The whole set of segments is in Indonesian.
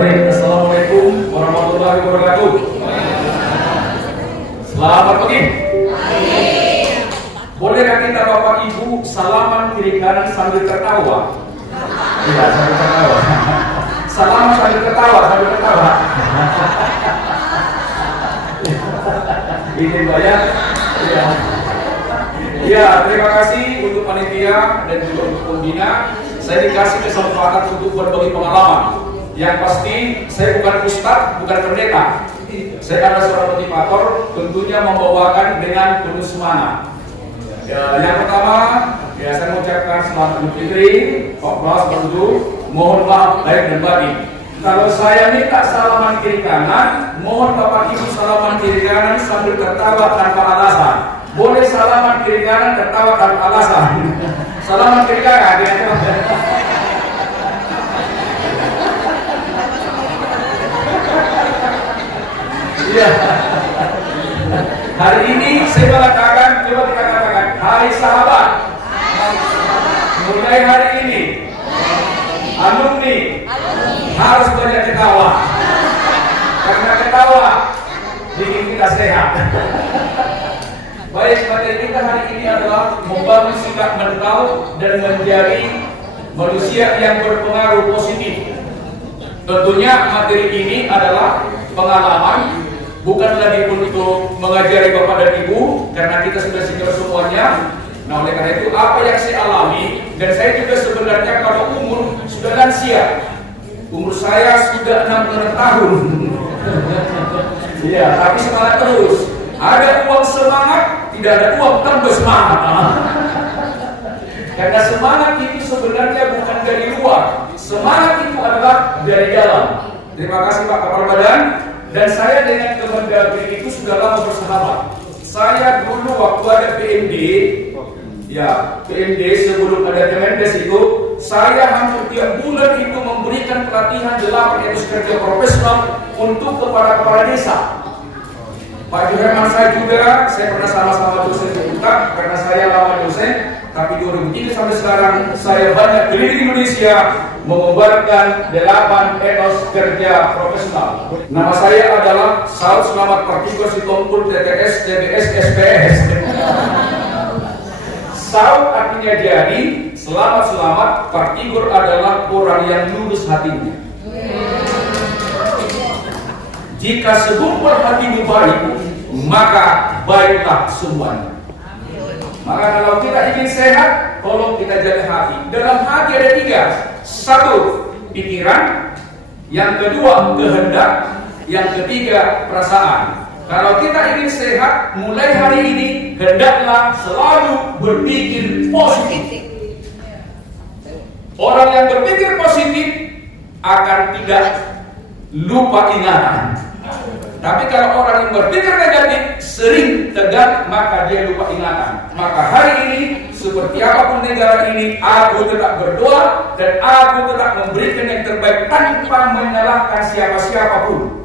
Baik, Assalamualaikum warahmatullahi wabarakatuh. Selamat pagi. Bolehkah kita Bapak Ibu salaman kiri kanan sambil tertawa? Tidak, sambil tertawa. Salaman sambil tertawa, sambil tertawa. Ini banyak. Ya. Ya, terima kasih untuk panitia dan juga untuk pembina. Saya dikasih kesempatan untuk berbagi pengalaman. Yang pasti saya bukan ustadz, bukan pendeta. Saya adalah seorang motivator, tentunya membawakan dengan penuh semangat. Ya, yang pertama, ya saya mengucapkan selamat Idul Fitri 1442. Mohon maaf lahir dan batin. Kalau saya minta salaman kiri kanan, mohon Bapak Ibu salaman kiri kanan sambil tertawa tanpa alasan. Boleh salaman kiri kanan tertawa tanpa alasan. Salaman kiri kanan. Ya. Hari ini saya mengatakan, coba kita katakan, hari sahabat. Mulai hari ini, alumni harus banyak ketawa. Karena ketawa bikin kita sehat. Baik, materi kita hari ini adalah membangun sikap mental dan menjadi manusia yang berpengaruh positif. Tentunya materi ini adalah pengalaman, bukan lagi untuk mengajari Bapak dan Ibu, karena kita sudah senior semuanya. Nah, oleh karena itu apa yang saya alami, dan saya juga sebenarnya kalau umur sudah lansia, umur saya sudah 66 tahun. Iya, tapi semangat terus. Ada uang semangat, tidak ada uang tambah semangat. Karena semangat itu sebenarnya bukan dari luar, semangat itu adalah dari dalam. Terima kasih Pak Kepala Badan. Dan saya dengan Kemendagri itu sudah lama bersahabat. Saya dulu waktu ada PMD, ya PMD sebelum ada Kemendes itu, saya hampir tiap bulan itu memberikan pelatihan 8 etos kerja profesional untuk kepala desa. Pak Juherman saya juga, saya pernah sama-sama dosen terbuka karena saya lama dosen. Tapi 2003 sampai sekarang saya banyak keliling Indonesia mengobarkan 8 etos kerja profesional. Nama saya adalah Saud Selamat Partikur Sitompul TTS TBS SPS. Saud artinya jadi, selamat Partikur adalah orang yang lurus hatinya. Jika segumpal hatimu baik, maka baiklah semuanya. Maka kalau kita ingin sehat, tolong kita jaga hati. Dalam hati ada 3. 1, pikiran. Yang kedua, kehendak. Yang ketiga, perasaan. Kalau kita ingin sehat, mulai hari ini, hendaklah selalu berpikir positif. Orang yang berpikir positif akan tidak lupa ingatan. Tapi kalau orang yang berpikir negatif, sering tegak, maka dia lupa ingatan. Maka hari ini, seperti apapun negara ini, aku tetap berdoa dan aku tetap memberikan yang terbaik tanpa menyalahkan siapa-siapapun.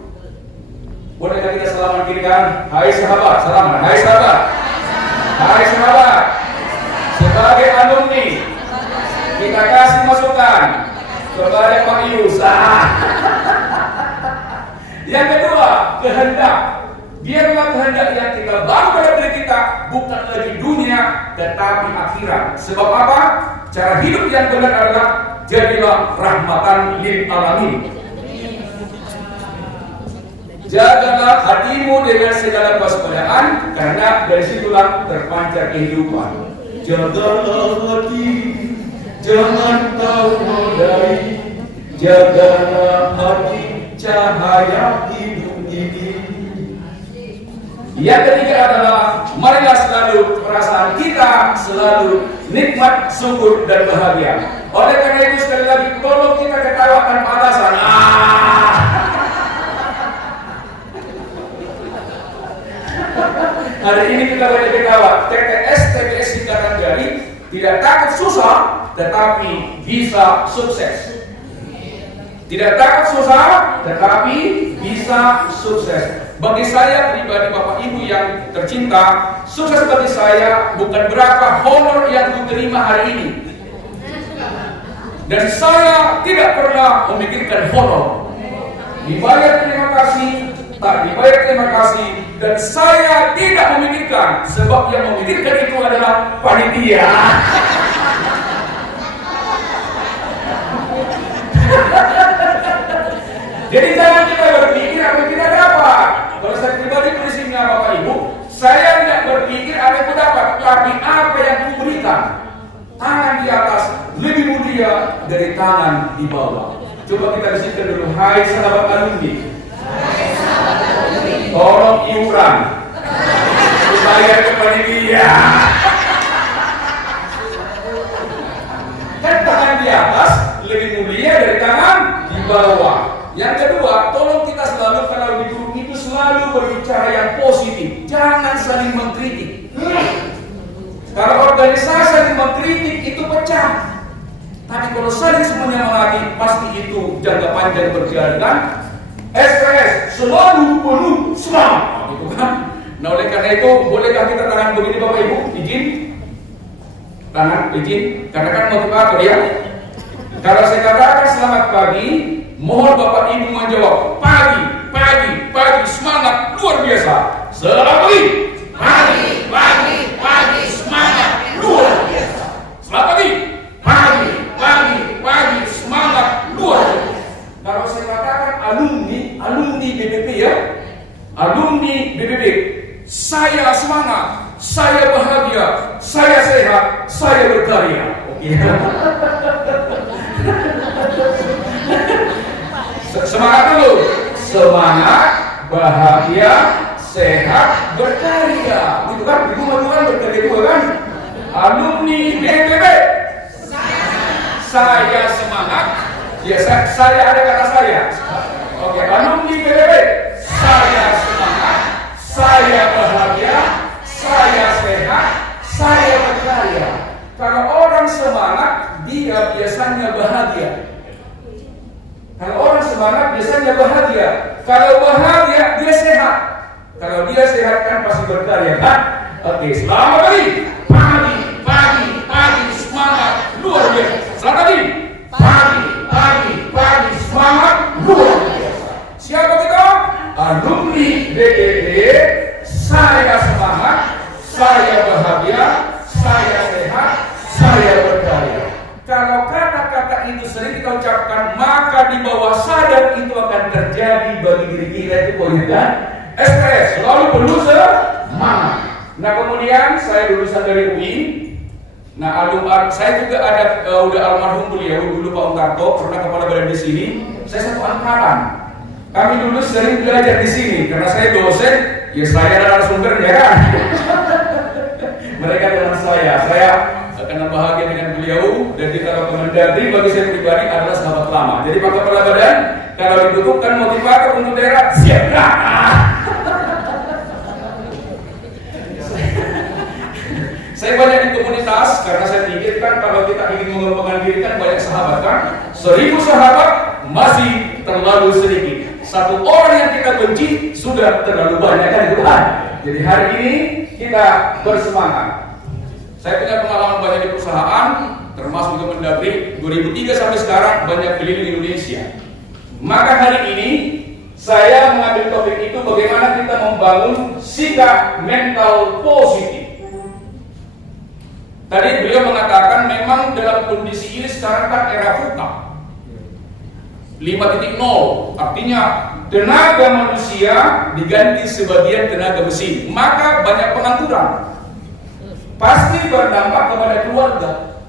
Bolehkah kita salaman kiri kanan? Hai sahabat, salaman. Hai sahabat. Hai sahabat. Sebagai alumni, kita kasih masukan kepada Pak Yus. Yang kedua, kehendak. Biarlah kehendak yang kita bangun pada diri kita bukan lagi dunia, tetapi akhirat. Sebab apa? Cara hidup yang benar adalah jadilah rahmatan lil alamin. Jagalah hatimu dengan segala kewaspadaan, karena dari situlah terpancar kehidupan. Jagalah hati, jangan kau nodai. Jagalah hati, cahaya hidup ini. Yang ketiga adalah marilah selalu perasaan kita selalu nikmat, syukur dan bahagia. Oleh karena itu sekali lagi tolong kita ketawa tanpa alasan. Hari ini kita banyak ketawa. TTS TBS singkatan dari tidak takut susah, tetapi bisa sukses. Tidak takut susah, tetapi bisa sukses. Bagi saya pribadi, Bapak Ibu yang tercinta, sukses bagi saya bukan berapa honor yang diterima hari ini. Dan saya tidak pernah memikirkan honor. dibayar terima kasih, tak dibayar terima kasih, dan saya tidak memikirkan, sebab yang memikirkan itu adalah panitia. Jadi jangan kita berpikir apa yang kita dapat. Kalau saya pribadi prinsipnya Bapak Ibu, saya tidak berpikir apa yang aku dapat, tapi apa yang aku berikan. Tangan di atas lebih mulia dari tangan di bawah. Coba kita bisikkan dulu, hai sahabat alumni, tolong iuran dibayar ke panitia. Kan tangan di atas lebih mulia dari tangan di bawah. Yang kedua, tolong kita selalu kalau di grup itu selalu berbicara yang positif, jangan saling mengkritik. Kalau organisasi saling mengkritik itu pecah. Tapi kalau saling menyemangati, pasti itu jangka panjang berjalan. Kan? SKS selalu penuh semangat, gitu kan? Nah oleh karena itu, bolehkah kita tangan begini Bapak Ibu? Izin? Tangan, izin? Karena kan motivator ya. Kalau saya katakan selamat pagi, mohon Bapak Ibu menjawab pagi, pagi, pagi, semangat luar biasa. Selamat pagi, pagi, pagi, pagi, semangat luar biasa. Selamat pagi, pagi, pagi, pagi, semangat luar biasa. Kalau saya katakan alumni BPP ya, alumni BPP, saya semangat, saya bahagia, saya sehat, saya berkarya. Oke. Semangat dulu, semangat, bahagia, sehat, berkarya. Gitu kan? Ibu kan berkarya juga kan? Alumni BPP, saya semangat. Ya, saya ada kata saya. Oke, alumni BPP, saya semangat, saya bahagia, saya sehat, saya berkarya. Kalau orang semangat, dia biasanya bahagia. Kalau orang semangat biasanya bahagia. Kalau bahagia dia sehat. Kalau dia sehat kan pasti berkarya kan? Oke, selamat pagi. Pagi, pagi, pagi, semangat luar biasa. Selamat pagi. Pagi, pagi, pagi, semangat luar biasa. Siapa kita? Alumni BPP. Saya semangat, saya bahagia, saya sehat, saya berkarya. Kalau kata-kata itu sering kita ucapkan, maka di bawah sadar itu akan terjadi bagi diri kita. Itu poinnya kan? SKS selalu penuh semangat. Nah kemudian saya lulusan dari UI. Nah saya juga ada udah almarhum beliau dulu Pak Ungkarto, pernah kepala badan di sini. Saya satu angkatan. Kami dulu sering belajar di sini karena saya dosen. Ya saya narasumbernya kan. Mereka teman saya karena bahagia dengan beliau dan kita Kemendagri bagi saya pribadi adalah sahabat lama. Jadi Pak Kepala Badan kalau dibutuhkan motivator untuk daerah siap. Saya banyak di komunitas karena saya pikirkan kalau kita ingin mengembangkan diri kan banyak sahabat kan. 1000 sahabat masih terlalu sedikit. Satu orang yang kita benci sudah terlalu banyak kan itu kan. Jadi hari ini kita bersemangat. Saya punya pengalaman banyak di perusahaan, termasuk juga Mendagri 2003 sampai sekarang banyak keliling Indonesia. Maka hari ini saya mengambil topik itu bagaimana kita membangun sikap mental positif. Tadi beliau mengatakan memang dalam kondisi ini sekarang kan era VUCA 5.0, artinya tenaga manusia diganti sebagian tenaga mesin, maka banyak pengangguran. Pasti berdampak kepada keluarga.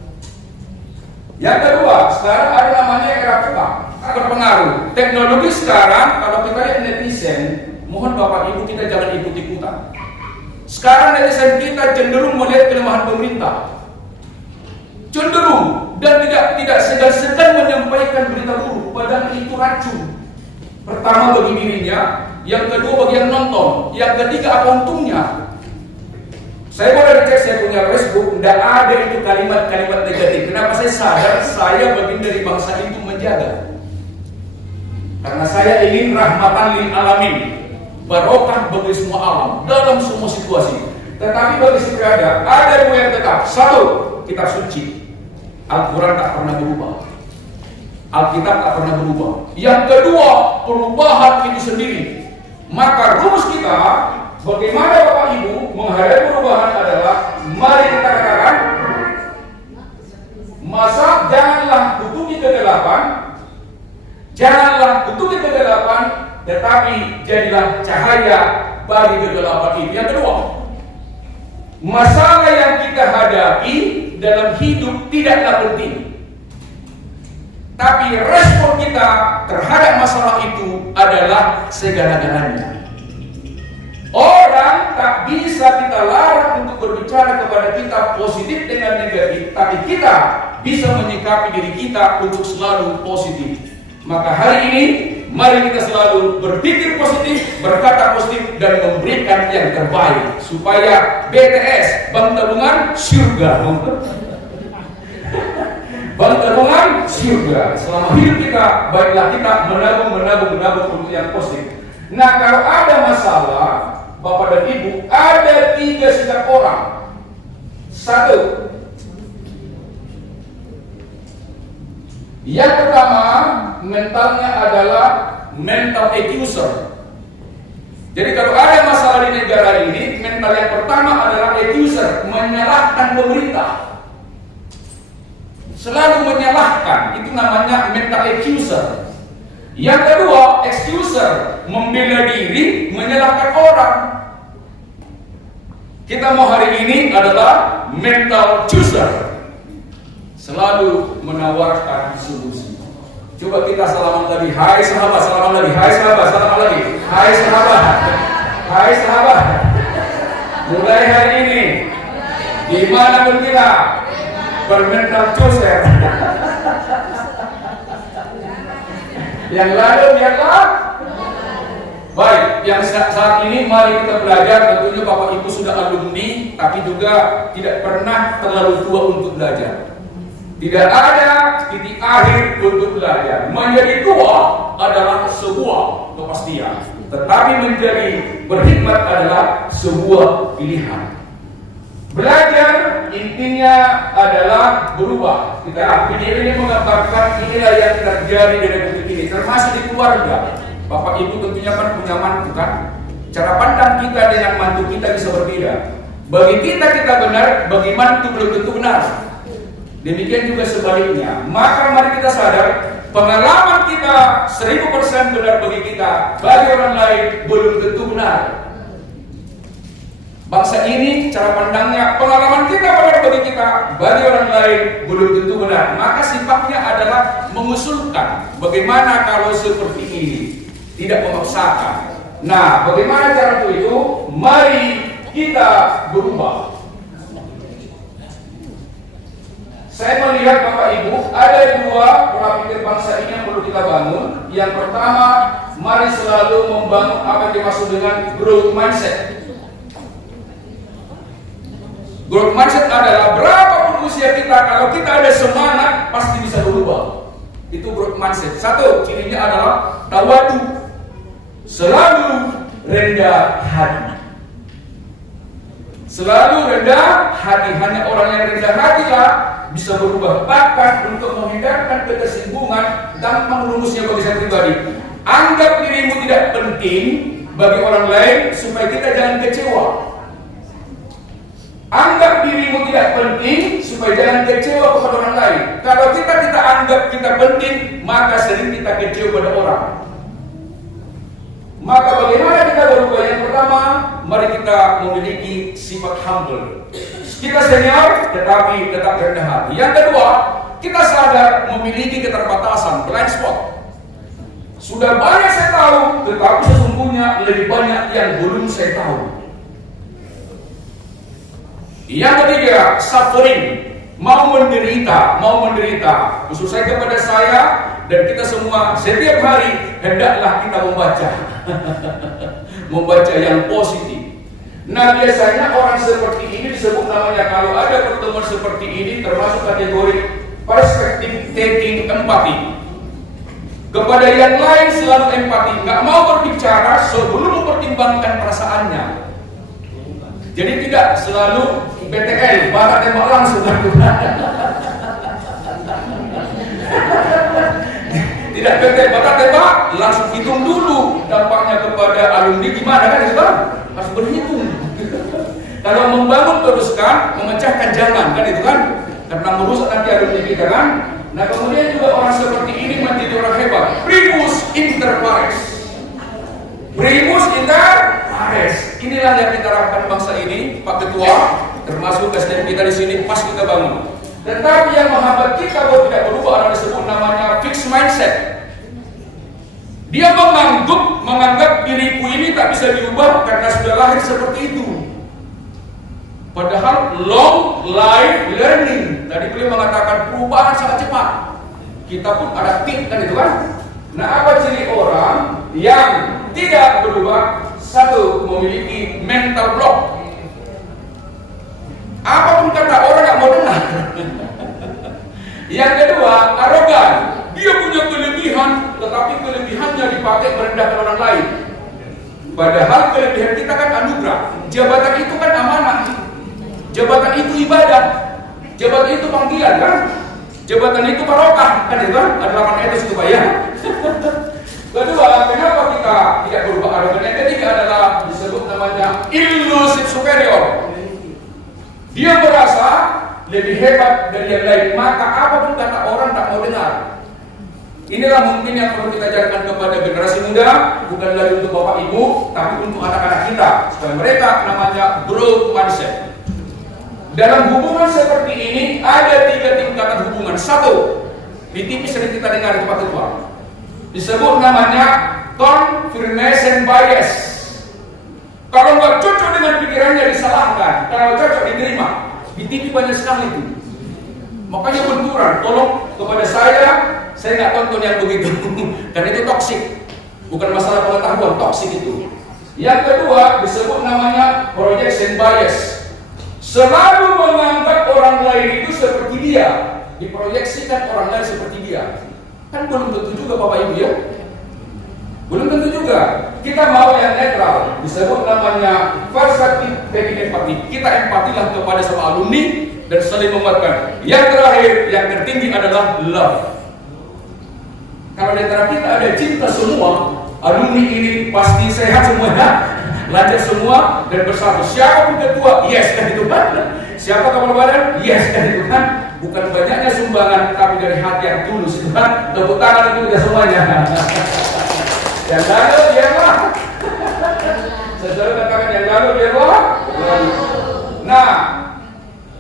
Yang kedua, sekarang ada namanya era VUCA, berpengaruh. Teknologi sekarang, kalau kita lihat netizen, mohon Bapak Ibu kita jangan ikut-ikutan. Sekarang netizen kita cenderung melihat kelemahan pemerintah, cenderung dan tidak segan-segan menyampaikan berita buruk, padahal itu racun. Pertama bagi dirinya, yang kedua bagi yang nonton, yang ketiga apa untungnya? Saya boleh cek saya punya Facebook, tidak ada itu kalimat-kalimat negatif. Kenapa saya sadar saya bagian dari bangsa itu menjaga? Karena saya ingin rahmatan lil alamin, barokah bagi semua alam dalam semua situasi. Tetapi bagi si ada dua yang tetap. Satu, kitab suci Al-Quran tak pernah berubah. Alkitab tak pernah berubah. Yang kedua, perubahan itu sendiri. Maka rumus kita, bagaimana Bapak Ibu menghadapi perubahan adalah, mari kita katakan, masa janganlah kutuki kegelapan, janganlah kutuki kegelapan, tetapi jadilah cahaya bagi kegelapan itu. Yang kedua, masalah yang kita hadapi dalam hidup tidaklah penting, tapi respon kita terhadap masalah itu adalah segala-galanya. Orang tak bisa kita larang untuk berbicara kepada kita positif dengan negatif, tapi kita bisa menyikapi diri kita untuk selalu positif. Maka hari ini mari kita selalu berpikir positif, berkata positif, dan memberikan yang terbaik supaya BTS, Bank Tabungan Surga, Bank Tabungan Surga, selama hidup kita, baiklah kita menabung untuk yang positif. Nah, kalau ada masalah, Bapak dan Ibu, ada 3 sikap orang. 1, yang pertama, mentalnya adalah mental accuser. Jadi kalau ada masalah di negara ini, mental yang pertama adalah accuser, menyalahkan pemerintah. Selalu menyalahkan, itu namanya mental accuser. Yang kedua, excuser, membela diri, menyalahkan orang. Kita mau hari ini adalah mental chooser, selalu menawarkan solusi. Coba kita salaman lagi, hai sahabat, salaman lagi, hai sahabat, salaman lagi, hai sahabat, hai sahabat. Mulai hari ini, dimanapun kita bermental chooser. Yang lalu biarlah. Baik, yang saat ini mari kita belajar. Tentunya Bapak Ibu sudah alumni, tapi juga tidak pernah terlalu tua untuk belajar. Tidak ada titik akhir untuk belajar. Menjadi tua adalah sebuah kepastian, tetapi menjadi berhikmat adalah sebuah pilihan. Belajar intinya adalah berubah. Video ini menggambarkan inilah yang terjadi di negeri ini, termasuk di keluarga. Bapak Ibu tentunya kan punya mantu kan? Cara pandang kita dengan mantu kita bisa berbeda. Bagi kita benar, bagi mantu belum tentu benar. Demikian juga sebaliknya. Maka mari kita sadar, pengalaman kita 1000% benar bagi kita, bagi orang lain belum tentu benar. Bangsa ini cara pandangnya, pengalaman kita benar bagi kita, bagi orang lain belum tentu benar. Maka sifatnya adalah mengusulkan, bagaimana kalau seperti ini, tidak memaksakan. Nah, bagaimana cara itu? Mari kita berubah. Saya melihat Bapak Ibu, ada 2 pola pikir bangsa ini yang perlu kita bangun. Yang pertama, mari selalu membangun apa yang dimaksud dengan growth mindset. Growth mindset adalah berapapun usia kita, kalau kita ada semangat, pasti bisa berubah. Itu growth mindset. 1, cirinya adalah tawadu, selalu rendah hati. Selalu rendah hati. Hanya orang yang rendah hati lah bisa berubah. Bahkan untuk menghindarkan ketersinggungan, gampang rumusnya bagi saya pribadi. Anggap dirimu tidak penting bagi orang lain supaya kita jangan kecewa. Anggap dirimu tidak penting supaya jangan kecewa kepada orang lain. Kalau kita anggap kita penting, maka sering kita kecewa pada orang. Maka bagaimana kita berubah? Yang pertama, mari kita memiliki sifat humble. Kita senior tetapi tetap rendah hati. Yang kedua, kita sadar memiliki keterbatasan, blind spot. Sudah banyak saya tahu, tetapi sesungguhnya lebih banyak yang belum saya tahu. Yang ketiga, suffering, mau menderita. Khusus saya kepada saya dan kita semua, setiap hari hendaklah kita membaca yang positif. Nah, biasanya orang seperti ini disebut namanya, kalau ada pertemuan seperti ini termasuk kategori perspektif taking, empati. Kepada yang lain selalu empati, nggak mau berbicara sebelum mempertimbangkan perasaannya. Jadi tidak selalu BTL, barat tembak langsung. Tidak tembak, langsung hitung dulu dampaknya kepada alumni gimana kan itu kan? Harus berhitung. Kalau membangun teruskan, memecahkan jangan kan itu kan? Karena merusak nanti alumni kita kan? Nah kemudian juga orang seperti ini menjadi orang hebat. Primus inter pares. Primus inter pares. Inilah yang kita harapkan bangsa ini, Pak Ketua, termasuk SDM kita di sini pas kita bangun. Tetapi yang menghambat kita kalau tidak berubah adalah disebut namanya fixed mindset. Dia menganggap diriku ini tak bisa diubah karena sudah lahir seperti itu. Padahal long life learning. Tadi beliau mengatakan perubahan sangat cepat. Kita pun ada tik kan itu kan. Nah apa ciri orang yang tidak berubah? Satu, memiliki mental block. Apapun kata orang gak mau dengar. Yang kedua, arogan. Dia punya kelebihan, tetapi kelebihannya dipakai merendahkan orang lain. Padahal kelebihan kita kan anugerah. Jabatan itu kan amanah. Jabatan itu ibadah. Jabatan itu panggilan kan. Jabatan itu barokah kan itu kan. Ada 8 etos itu Pak ya. Kedua, kenapa kita tidak berubah arogan? Yang ketiga adalah disebut namanya illusive superior. Dia merasa lebih hebat dari yang lain, maka apapun kata orang tak mau dengar. Inilah mungkin yang perlu kita ajarkan kepada generasi muda, bukan lagi untuk bapak ibu, tapi untuk anak-anak kita, supaya mereka namanya growth mindset. Dalam hubungan seperti ini ada 3 tingkatan hubungan. Satu, di TV sering kita dengar di Pak Ketua, disebut namanya confirmation bias. Kalau nggak cocok dengan pikirannya disalahkan, kalau cocok diterima. Di TV banyak sekali itu. Makanya benturan, tolong kepada saya nggak tonton yang begitu. Dan itu toksik. Bukan masalah pengetahuan, toksik itu. Yang kedua disebut namanya projection bias. Selalu menganggap orang lain itu seperti dia, diproyeksikan orang lain seperti dia. Kan belum tentu juga Bapak Ibu ya. Belum tentu juga. Kita mau yang netral, disebut namanya perspektif teknik empati. Kita empatilah kepada sama alumni dan saling menguatkan. Yang terakhir, yang tertinggi adalah love. Kalau di antara kita ada cinta semua, alumni ini pasti sehat semuanya, lancar semua dan bersatu. Siapapun ketua, yes kan itu kan. Siapa kepala badan, yes kan itu kan. Bukan banyaknya sumbangan, tapi dari hati yang tulus itu kan. Tepuk tangan itu tidak semuanya. Yang lalu biarlah. Sesuai katakan yang lalu biarlah. Nah,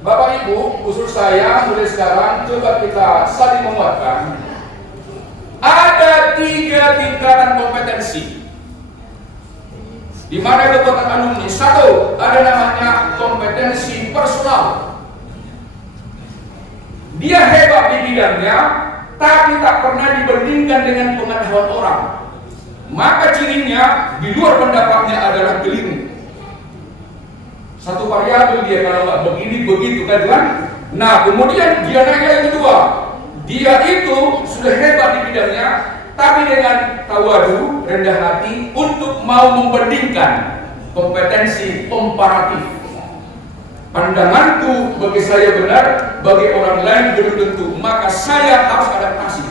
Bapak Ibu, khusus saya mulai sekarang coba kita saling menguatkan. Ada 3 tingkatan kompetensi. Di mana kekuatan alumni? Satu, ada namanya kompetensi personal. Dia hebat di bidangnya, tapi tak pernah dibandingkan dengan pengetahuan orang. Maka cirinya di luar pendapatnya adalah keliru. Satu variabel dia kalau nggak begini begitu kan? Nah kemudian dia naik yang kedua. Dia itu sudah hebat di bidangnya, tapi dengan tawadu, rendah hati untuk mau membandingkan kompetensi komparatif. Pandanganku bagi saya benar, bagi orang lain belum tentu. Maka saya harus adaptasi.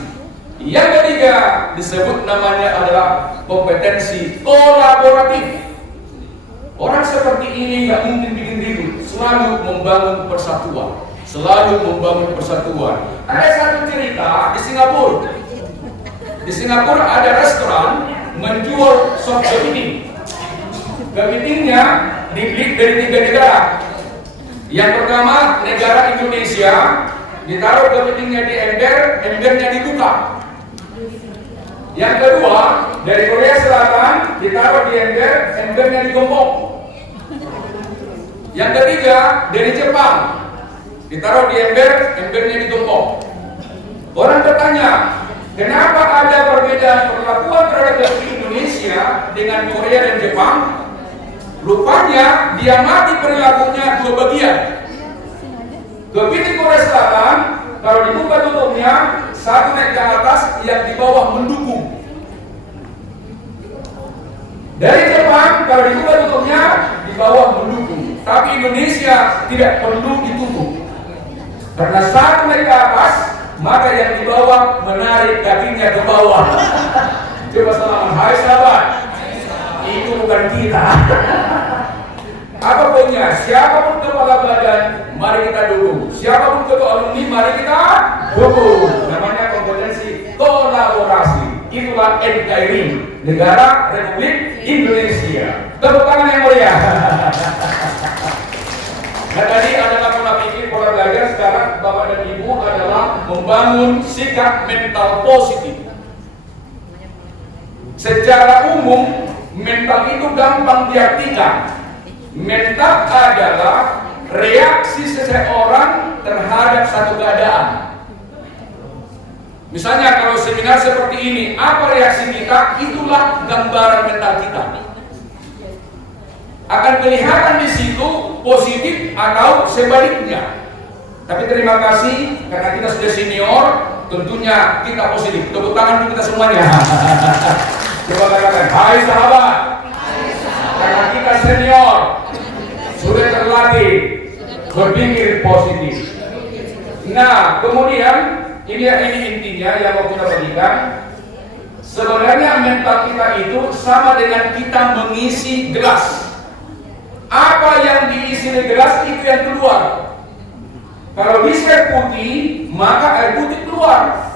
Yang ketiga disebut namanya adalah kompetensi kolaboratif. Orang seperti ini nggak mungkin bikin ribut, selalu membangun persatuan, selalu membangun persatuan. Ada satu cerita di Singapura. Di Singapura ada restoran menjual sop kepiting. Kepitingnya dibeli dari 3 negara. Yang pertama negara Indonesia, ditaruh kepitingnya di ember, embernya dibuka. Yang kedua, dari Korea Selatan ditaruh di ember, embernya digembok. Yang ketiga, dari Jepang ditaruh di ember, embernya digembok. Orang bertanya, kenapa ada perbedaan perlakuan terhadap kepiting Indonesia dengan Korea dan Jepang? Rupanya dia mati perilakunya 2 bagian. Kepiting Korea Selatan kalau dibuka tutupnya, satu naik ke atas, yang di bawah mendukung. Dari Jepang kalau dibuka tutupnya, di bawah mendukung. Tapi Indonesia tidak perlu ditutup. Karena satu naik ke atas, maka yang di bawah menarik kakinya ke bawah. Coba salaman, hai sahabat. Itu bukan kita. Apa punya? Siapapun kepala badan, mari kita dukung. Siapapun ketua alumni, mari kita dukung. Namanya kompetensi kolaborasi. Itulah NKRI, Negara Republik Indonesia. Tepuk tangan yang mulia. Nah tadi adalah pola pikir, pola belajar. Sekarang Bapak dan Ibu adalah membangun sikap mental positif. Secara umum, mental itu gampang diartikan. Mental adalah reaksi seseorang terhadap satu keadaan. Misalnya kalau seminar seperti ini, apa reaksi kita? Itulah gambaran mental kita. Akan kelihatan di situ positif atau sebaliknya. Tapi terima kasih karena kita sudah senior, tentunya kita positif. Tepuk tangan untuk kita semuanya. Coba katakan, hai sahabat. Karena kita senior, sudah terlatih berpikir positif. Nah, kemudian ini intinya yang mau kita bagikan. Sebenarnya mental kita itu sama dengan kita mengisi gelas. Apa yang diisi di gelas itu yang keluar. Kalau diisi air putih, maka air putih keluar.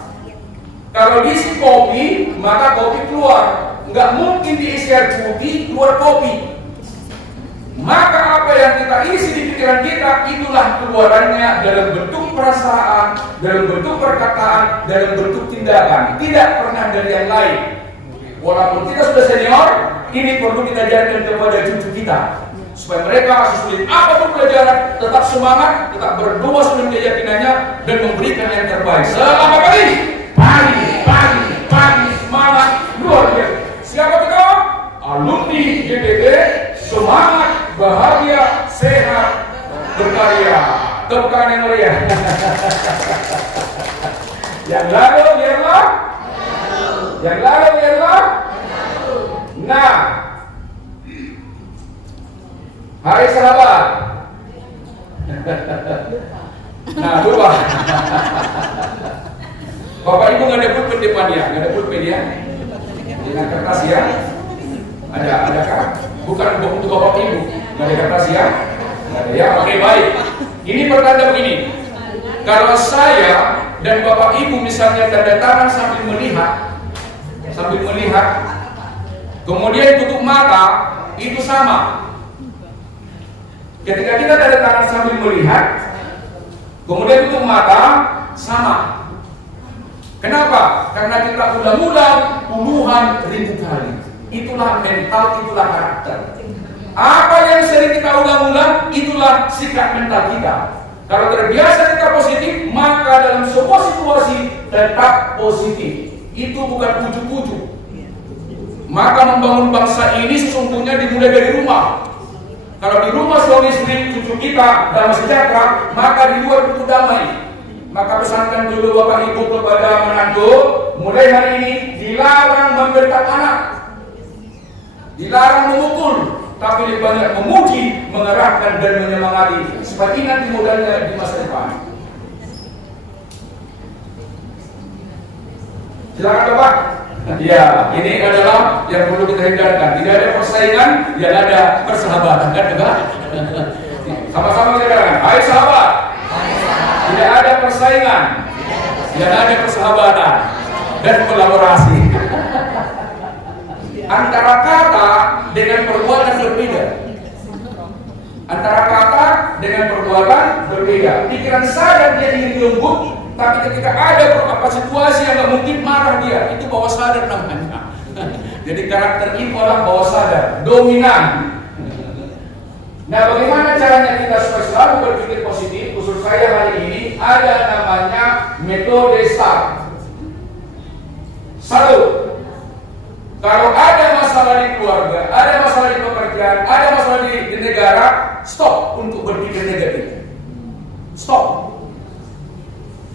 Kalau diisi kopi, maka kopi keluar. Nggak mungkin diisi air putih, keluar kopi. Maka apa yang kita isi di pikiran kita, itulah keluarannya dalam bentuk perasaan, dalam bentuk perkataan, dalam bentuk tindakan. Tidak pernah dari yang lain. Walaupun kita sudah senior, ini perlu kita ajarkan kepada cucu kita. Supaya mereka sesulit apapun pelajaran, tetap semangat, tetap berdoa sesuai keyakinannya, dan memberikan yang terbaik. Selamat pagi, semangat, luar biasa. Siapa kita? Alumni GPB, semangat, bahagia, sehat, berkarya. Tepuk tangan yang mulia. Yang lalu biarlah. Yang lalu biarlah. Nah, hai sahabat. Nah, berubah. Bapak Ibu nggak ada pulpen depannya, nggak ada pulpen ya? Dengan kertas ya? Adakah? Bukan untuk Bapak Ibu, nggak ada kertas ya? Nggak ada ya? Oke, baik. Ini pertanda begini. Kalau saya dan Bapak Ibu misalnya tanda tangan sambil melihat, kemudian tutup mata, itu sama. Ketika kita tanda tangan sambil melihat, kemudian tutup mata, sama. Kenapa? Karena kita ulang-ulang puluhan ribu kali. Itulah mental, itulah karakter. Apa yang sering kita ulang-ulang, itulah sikap mental kita. Kalau terbiasa kita positif, maka dalam semua situasi tetap positif. Itu bukan ujuk-ujuk. Maka membangun bangsa ini sesungguhnya dimulai dari rumah. Kalau di rumah suami istri, cucu kita damai sejahtera, maka di luar itu damai. Maka pesankan dulu Bapak Ibu kepada menantu, mulai hari ini dilarang membentak anak, dilarang memukul, tapi lebih banyak memuji, mengerahkan dan menyemangati supaya ingat modalnya di masa depan. Silakan Bapak. Ya, ini adalah yang perlu kita hindarkan. Tidak ada persaingan, yang ada persahabatan, kan Bapak? Sama-sama kita katakan, hai sahabat. Tidak ada persaingan, tidak ada persahabatan dan kolaborasi. Antara kata dengan perbuatan berbeda. Antara kata dengan perbuatan berbeda. Pikiran sadar dia ingin lembut, tapi ketika ada beberapa situasi yang nggak mungkin marah dia, itu bawah sadar namanya. Jadi karakter itu adalah bawah sadar, dominan. Nah, bagaimana caranya kita supaya selalu berpikir positif? Khusus saya hari ini ada namanya metode STAR. Satu, kalau ada masalah di keluarga, ada masalah di pekerjaan, ada masalah di negara, stop untuk berpikir negatif. Stop.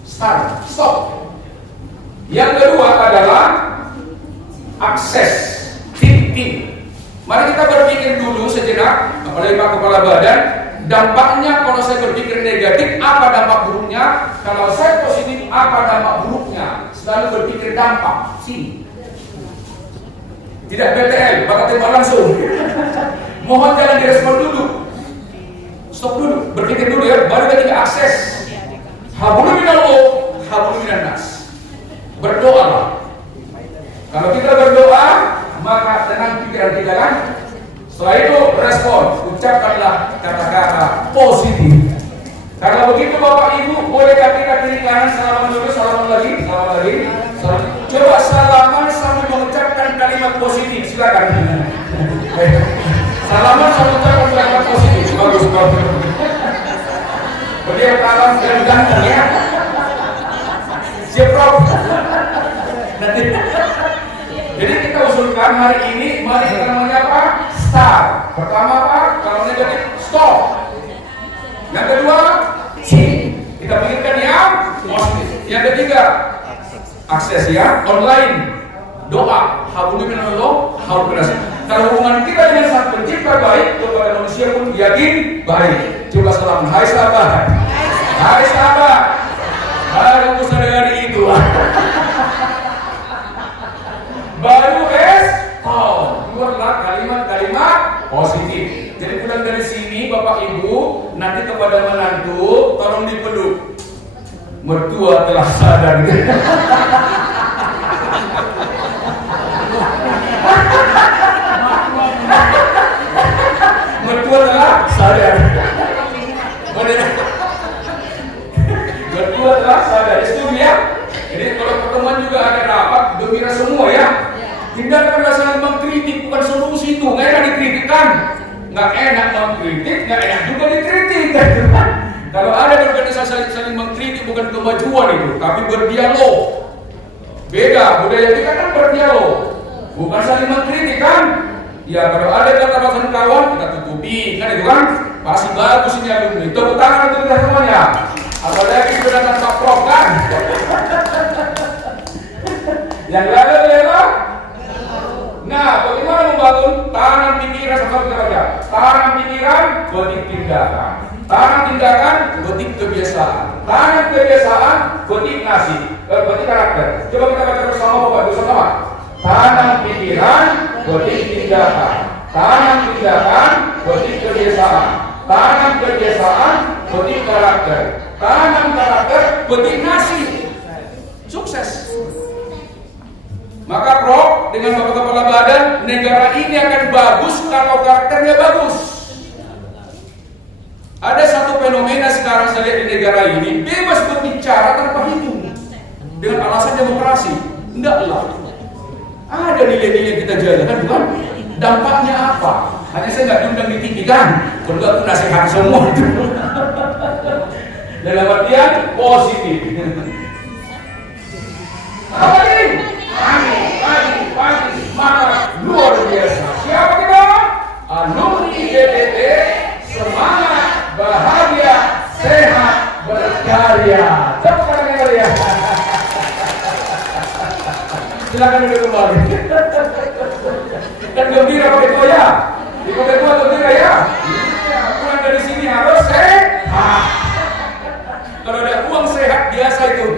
STAR. Stop. Yang kedua adalah akses thinking. Mari kita berpikir dulu sejenak, apalagi Pak Kepala Badan, Dampaknya kalau saya berpikir negatif, apa dampak buruknya? Kalau saya positif, apa dampak buruknya? Selalu berpikir dampak. Sini. Tidak BTL, bakal tembak langsung. Mohon jangan direspon dulu. Stop dulu, berpikir dulu ya, baru ketika akses. Hablum minallah, hablum minannas. Berdoalah. Kalau kita berdoa, maka tenang pikiran kita kan. Setelah itu respon, ucapkanlah kata-kata positif. Kalau begitu Bapak Ibu, bolehkah kita kiri kanan salaman dulu, salaman lagi, salaman lagi. Coba salaman sambil mengucapkan kalimat positif, silakan. Salaman sambil mengucapkan kalimat positif, bagus bagus. Beliau kalam dan ganteng ya. Siap Prof. Nanti. Jadi kita usulkan hari ini, mari kita namanya apa? Start. Pertama apa? Kalau negatif, stop. Yang kedua, kita pikirkan yang positif. Yang ketiga, akses ya, online, doa, hablum minallah, hablum minannas. Kalau hubungan kita dengan Sang Pencipta baik, kepada manusia pun yakin baik. Coba salam, hai sahabat, hai sahabat, baru sadari itu. Baru keluarlah kalimat-kalimat positif. Jadi pulang dari sini Bapak Ibu, nanti kepada menantu tolong dipeluk. Mertua telah sadar. Mertua telah sadar. Mertua telah sadar. Setuju ya? Jadi kalau pertemuan juga ada rapat, gembira semua ya. Hindarkanlah saling mengkritik, bukan solusi itu. Nggak enak dikritikkan, nggak enak mengkritik, nggak enak juga dikritik. Kalau ada organisasi saling mengkritik, bukan kemajuan itu, tapi berdialog. Beda, budaya kita kan berdialog, bukan saling mengkritik kan. Ya kalau ada kata-kata kawan, kita tutupi, kan itu kan. Pasti bagus ini alumni. Tepuk tangan untuk kita semuanya. Apalagi sudah tanpa Prof kan. Yang lain adalah. Nah, bagaimana membangun tanam pikiran seperti apa? Tanam pikiran, betik tindakan. Tanam tindakan, betik kebiasaan. Tanam kebiasaan, betik nasib, betik karakter. Coba kita baca bersama Bapak Ibu sama. Tanam pikiran, betik tindakan. Tanam tindakan, betik kebiasaan. Tanam kebiasaan, betik karakter. Tanam karakter, betik nasib. Sukses. Maka Prof, dengan Bapak Kepala Badan, negara ini akan bagus kalau karakternya bagus. Ada satu fenomena sekarang saya lihat di negara ini, bebas berbicara tanpa hitung. Dengan alasan demokrasi. Enggaklah. Ada nilai-nilai kita jalankan, bukan? Dampaknya apa? Hanya saya nggak diundang di TV kan? Kalau nggak tuh nasihat semua itu. Dalam artian positif. Apa ini? Pagi, maka luar biasa. Siapa kita? Alumni DPT, semangat, bahagia, sehat, berkarya. Tepuk tangan yang mulia. Silakan duduk kembali. Dan gembira Pak Ketua ya. Di Pak Ketua gembira ya. Iya, pulang dari sini harus sehat. Kalau ada uang sehat biasa itu.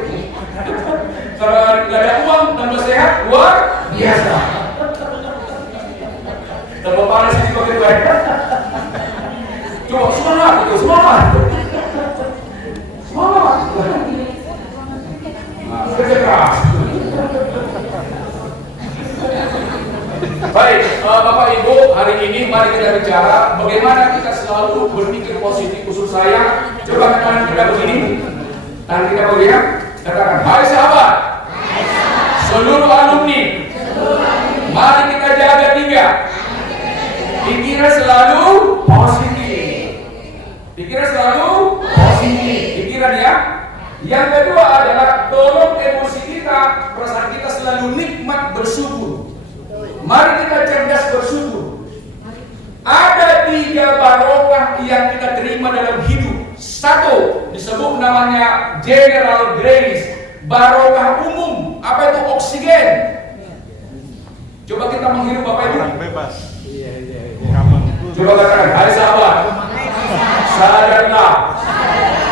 Kalau nggak ada uang tambah sehat luar biasa. Tambah panas ini pakai baik. Coba semangat, semangat. Semangat. Kerja keras. Baik, Bapak Ibu, hari ini mari kita bicara bagaimana kita selalu berpikir positif. Khusus saya, coba tangan kita begini. Tangan kita begini. Katakan, hai sahabat, seluruh alumni, mari kita jaga 3. Pikiran selalu positif. Pikiran selalu positif. Pikiran ya. Yang kedua adalah tolong emosi kita, perasaan kita selalu nikmat bersyukur. Mari kita cerdas bersyukur. Ada 3 barokah yang kita terima dalam hidup. 1 disebut namanya general grace, barokah umum. Apa itu? Oksigen. Coba kita menghirup Bapak Ibu. Bebas. Coba katakan, hai sahabat, sadarlah,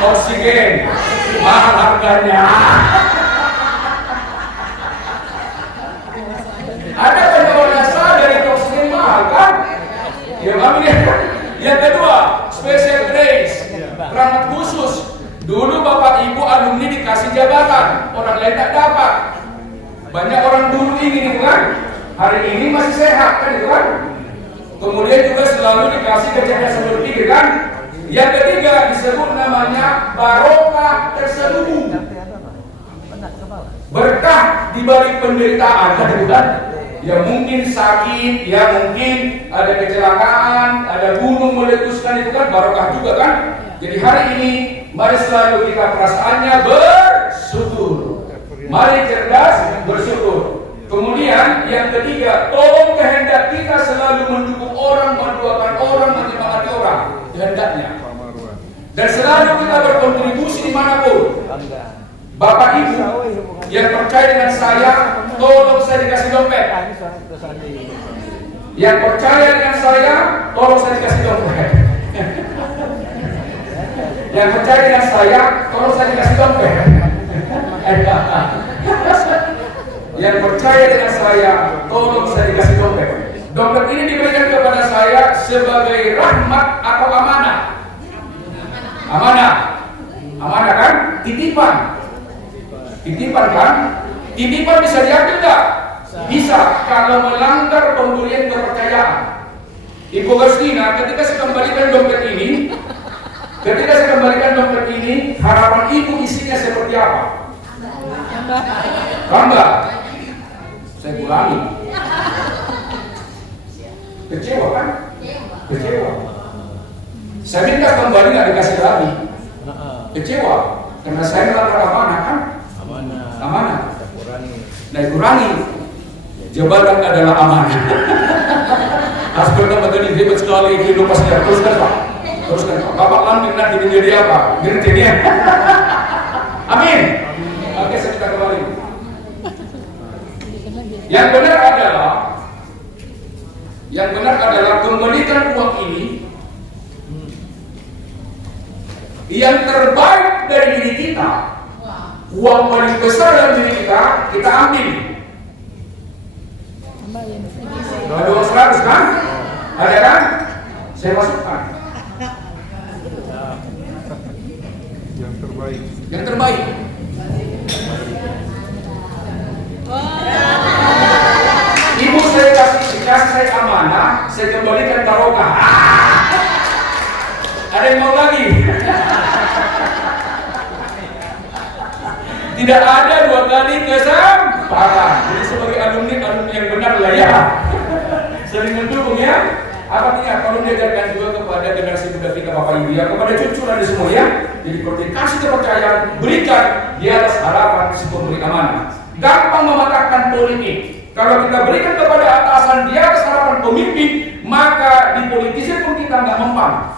oksigen mahal harganya. Ada banyak orang yang sadar itu oksigen mahal kan? Ya amin ya. Yang kedua, special grace, rahmat khusus. Dulu bapak ibu alumni dikasih jabatan, orang lain tak dapat. Banyak orang dulu ingin itu kan, hari ini masih sehat kan itu kan. Kemudian juga selalu dikasih kecerdasan berpikir kan. Yang ketiga disebut namanya barokah terselubung, berkah di balik penderitaan kan itu kan. Ya mungkin sakit, ya mungkin ada kecelakaan, ada gunung meletuskan itu kan barokah juga kan. Jadi hari ini mari selalu kita perasaannya bersyukur. Mari cerdas bersyukur. Kemudian yang ketiga, tolong kehendak kita selalu mendukung orang, mendoakan orang, menyemangati orang kehendaknya. Dan selalu kita berkontribusi dimanapun. Bapak Ibu yang percaya dengan saya, tolong saya dikasih dompet. Yang percaya dengan saya, tolong saya dikasih dompet. Yang percaya dengan saya, tolong saya dikasih dompet. Yang percaya dengan saya, tolong saya dikasih dompet. Dompet ini diberikan kepada saya sebagai rahmat atau amanah. Amanah, amanah kan? Titipan. Titipan kan? Titipan bisa diambil tak? Bisa, kalau melanggar pemberian kepercayaan. Ibu Agustina, ketika saya kembalikan dompet ini, harapan ibu isinya seperti apa? Bangga. Saya ulangi. Kecewa kan? Kecewa. Saya minta kembali nggak dikasih lagi. Kecewa, karena saya melanggar amanah kan? Amanah. Nah kurangi. Jabatan adalah amanah. Harus pertama tadi hebat sekali kehidupan saya. Teruskan Pak. Teruskan Pak. Bapak lanjut nanti menjadi apa? Dirjennya. Amin. Oke, saya minta kembali. Yang benar adalah kembalikan uang ini. Yang terbaik dari diri kita, uang paling besar dalam diri kita ambil. Ada uang 100 kan? Ada kan? Saya masukkan. Yang terbaik. Ibu saya kasih saya amanah, saya kembalikan barokah. Ada yang mau lagi? Tidak ada dua kali kesempatan. Jadi sebagai alumni yang benar lah ya. Sering mendukung ya. Artinya kalau diajarkan juga kepada generasi muda kita Bapak Ibu ya, kepada cucu dan semua ya. Jadi kalau dikasih kepercayaan, berikan di atas harapan si pemberi amanah. Gampang mematahkan politik. Kalau kita berikan kepada atasan di atas harapan pemimpin, maka di politisir pun kita nggak mempan.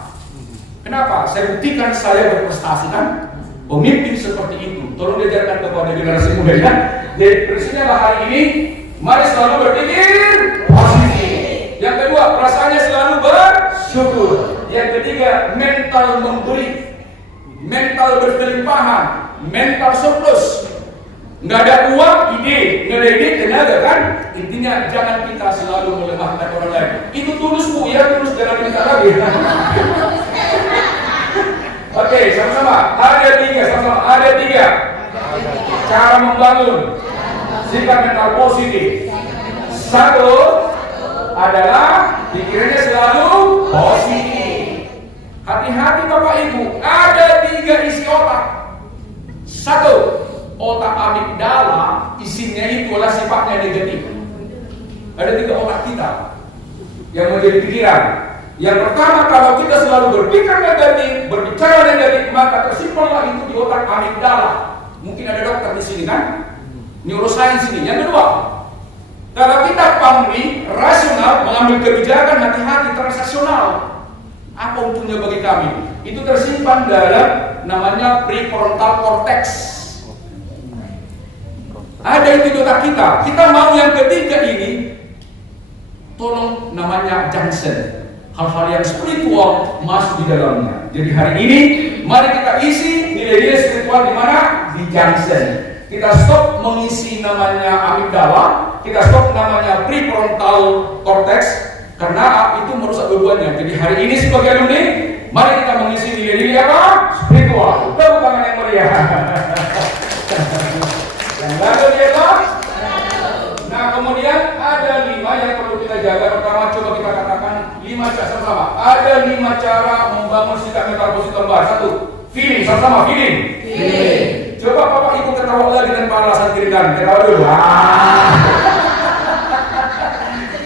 Kenapa? Saya buktikan saya berprestasi kan. Pemimpin seperti itu. Tolong diajarkan kepada generasi muda ya. Jadi prinsipnya hari ini, mari selalu berpikir positif. Yang kedua, perasaannya selalu bersyukur. Yang ketiga, mental memberi, mental berkelimpahan, mental surplus. Nggak ada uang, ide, nggak ada ide, tenaga kan. Intinya jangan kita selalu melemahkan orang lain. Itu tulus Bu ya, tulus jangan minta lagi. Oke, sama-sama. Ada tiga. Cara membangun sikap mental positif. Satu adalah pikirannya selalu positif. Hati-hati Bapak Ibu, ada 3 isi otak. Satu, otak amigdala, isinya itu adalah sifatnya negatif. Ada 3 otak kita yang menjadi pikiran. Yang pertama, kalau kita selalu berpikir negatif, berbicara negatif, maka tersimpanlah itu di otak amigdala. Mungkin ada dokter di sini kan, neuroscience ini. Yang kedua, kalau kita pamrih, rasional, mengambil kebijakan, hati-hati, transaksional. Apa untungnya bagi kami? Itu tersimpan dalam namanya prefrontal cortex. Ada itu di otak kita. Kita mau yang ketiga ini, tolong namanya Johnson. hal-hal yang spiritual masuk di dalamnya. Jadi hari ini mari kita isi nilai-nilai spiritual di mana? Di junction. Kita stop mengisi namanya amigdala, kita stop namanya prefrontal cortex, karena itu merusak dua-duanya. Jadi hari ini sebagai alumni, mari kita mengisi nilai-nilai apa? Spiritual. Tepuk tangan yang meriah. Yang lalu dia. Nah kemudian ada 5 yang perlu kita jaga. Pertama coba kita katakan 5 cara sama. Ada 5 cara membangun sikap mental positif terbaik. 1. Feeling, sama-sama feeling. Coba Bapak Ibu ketawa lagi tanpa alasan kiri kanan. Ketawa dulu.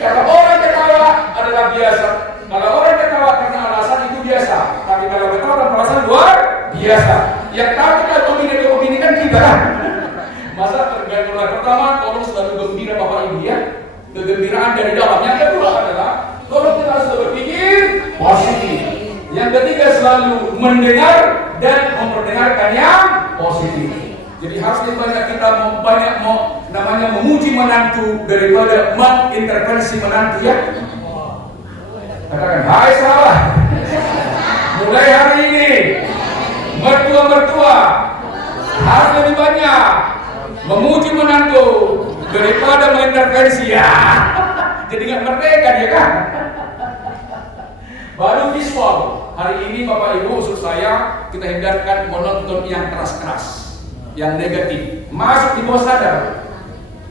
Kalau orang ketawa adalah biasa. Kalau orang ketawa karena alasan itu biasa. Tapi kalau ketawa tanpa alasan luar biasa. Yang tahu kita begini kan kita. Masa tergantung. Pertama, tolong selalu gembira Bapak Ibu ya. Kegembiraan dari dalam. Yang kedua adalah tolong kita selalu berpikir positif. Yang ketiga selalu mendengar dan memperdengarkan yang positif. Jadi harus banyak kita namanya memuji menantu daripada mengintervensi menantu ya. Katakan, hai sahabat. Mulai hari ini mertua-mertua harus lebih banyak memuji menantu daripada mengintervensi ya. Jadi nggak merdeka dia kan. Baru visual. Hari ini Bapak Ibu maksud saya kita hindarkan menonton yang keras-keras, yang negatif, masuk di bawah sadar,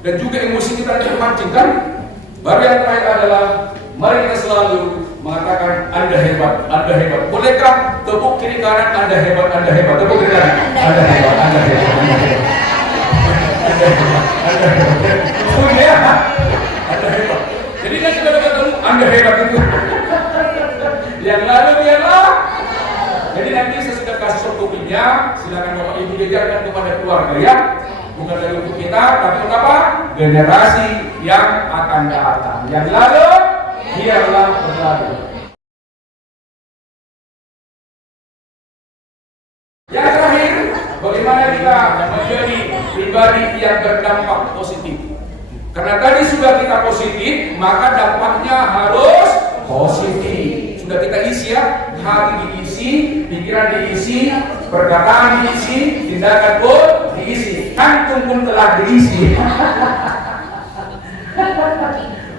dan juga emosi kita terpancing kan. Baru yang terakhir adalah mari kita selalu mengatakan Anda hebat, Anda hebat. Bolehkah tepuk kiri kanan Anda hebat, Anda hebat. Tepuk kiri kanan Anda hebat, Anda hebat, Anda hebat. Anda hebat. Jadi nanti kalau ketemu Anda hebat itu. Yang lalu biarlah. Jadi nanti saya sudah kasih soft copy-nya. Silakan Bapak Ibu diajarkan kepada keluarga ya. Bukan lagi untuk kita, tapi untuk apa? Generasi yang akan datang. Yang lalu biarlah berlalu. Yang terakhir, bagaimana kita menjadi pribadi yang berdampak positif. Karena tadi sudah kita positif, maka dampaknya harus positif. Sudah kita isi ya, hati diisi, pikiran diisi, perkataan diisi, tindakan pun diisi, kantung pun telah diisi.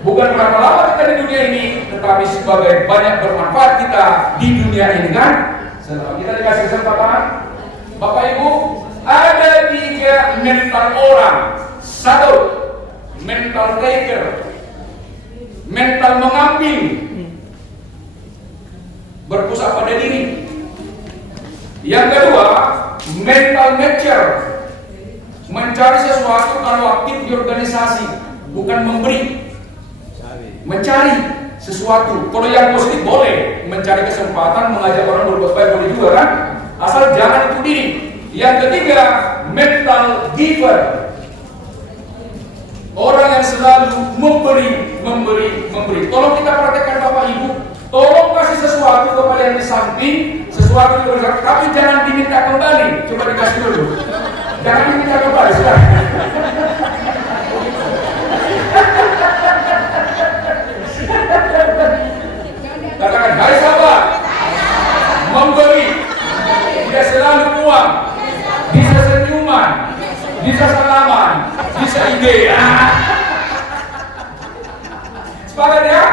Bukan berapa lama kita di dunia ini, tetapi sebagai banyak bermanfaat kita di dunia ini kan. Selama kita dikasih kesempatan, Bapak Ibu, ada 3 mental orang. 1, mental taker, mental mengambil, berpusat pada diri. Yang kedua, mental mature, mencari sesuatu kalau aktif di organisasi, bukan memberi, mencari sesuatu. Kalau yang positif boleh, mencari kesempatan, mengajak orang berbuat baik boleh juga kan, asal jangan itu diri. Yang ketiga, mental giver, orang yang selalu memberi. Tolong kita praktekkan Bapak Ibu. Tolong kasih sesuatu kepada yang di samping, sesuatu yang berharga, tapi jangan diminta kembali. Coba dikasih dulu. Jangan diminta kembali, sudah. Katakan, hai sahabat, memberi. Tidak selalu uang, bisa senyuman, bisa salaman, bisa ide. Sepakat ya?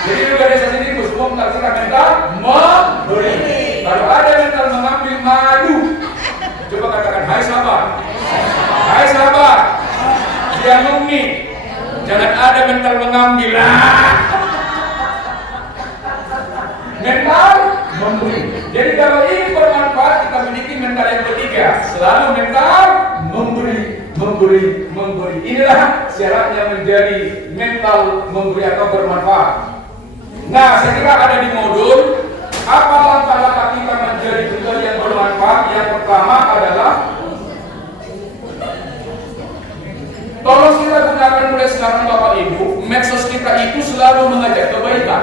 Jadi organisasi ini semua mengatakan mental memberi. Kalau ada mental mengambil, malu. Coba katakan, hai sahabat, hai sahabat, jangan nih, jangan ada mental mengambil. Mental memberi. Jadi kalau ini bermanfaat, kita miliki mental yang ketiga, selalu mental memberi. Inilah syaratnya menjadi mental memberi atau bermanfaat. Nah, saya kira ada di modul apa langkah-langkah kita menjadi pribadi yang bermanfaat. Yang pertama adalah tolong kita gunakan mulai sekarang Bapak Ibu, medsos kita itu selalu mengajak kebaikan.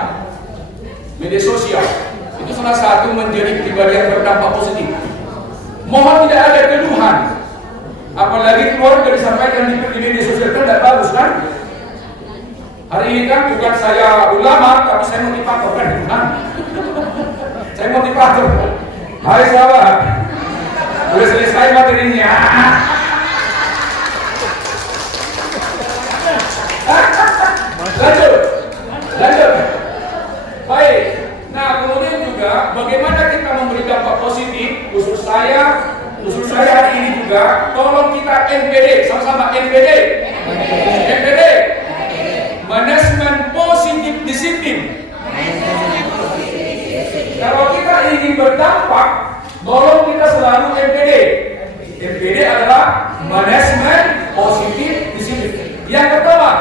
Media sosial itu salah satu menjadi pribadi yang berdampak positif. Mohon tidak ada keluhan, apalagi keluarga disampaikan di media sosial kan tidak bagus kan? Hari ini kan bukan saya ulama, tapi saya motivator kan? Saya motivator. Hai sahabat, udah selesai materinya. Lanjut. Baik. Nah, kemudian juga bagaimana kita memberi dampak positif? Khusus saya hari ini juga, tolong kita MPD, sama-sama MPD. Manajemen positif disiplin. Kalau kita ingin berdampak, tolong kita selalu MPD. MPD adalah manajemen positif disiplin. Yang pertama,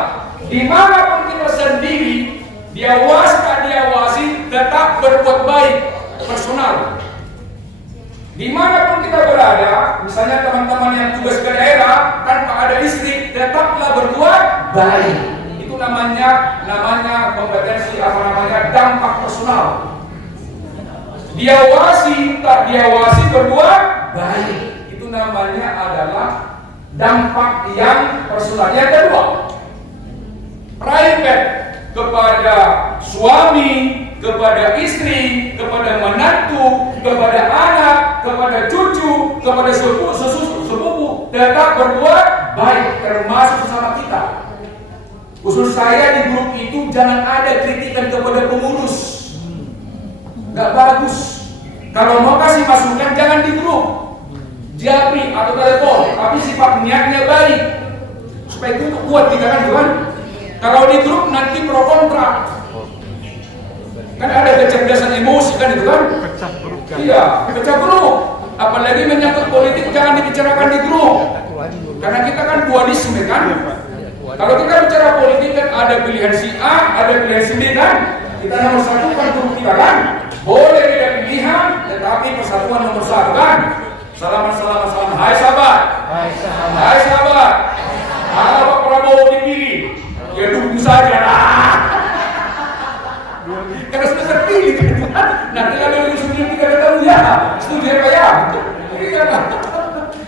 dimanapun kita sendiri, diawasi tak diawasi, tetap berbuat baik personal. Dimanapun kita berada, misalnya teman-teman yang tugas ke daerah tanpa ada istri, tetaplah berbuat baik. Itu namanya kompetensi dampak personal. Diawasi tak diawasi berbuat baik. Itu namanya adalah dampak yang personal. Yang kedua, private, kepada suami, kepada istri, kepada menantu, kepada anak, kepada cucu, kepada sepupu, tetap berbuat baik, termasuk sesama kita. Khusus saya di grup itu jangan ada kritikan kepada pengurus, nggak bagus. Kalau mau kasih masukan jangan di grup, japri atau telepon, tapi sifat niatnya baik supaya itu kuat kita kan. Kalau di grup nanti pro kontra, kan ada kecerdasan emosi kan itu kan? Iya, pecah grup. Apalagi menyangkut politik jangan dibicarakan di grup, karena kita kan dualisme kan. Kalau kita bicara politik kan ada pilihan si A, ada pilihan si B kan. Kita nomor satu kan grup kita kan. Boleh beda pilihan, tetapi persatuan nomor satu kan. Salaman. Hai sahabat. Kalau Pak Prabowo dipilih, ya dukung saja lah. Karena sudah terpilih kan. Nanti kalau disuruh kita tahu ya, setuju apa ya?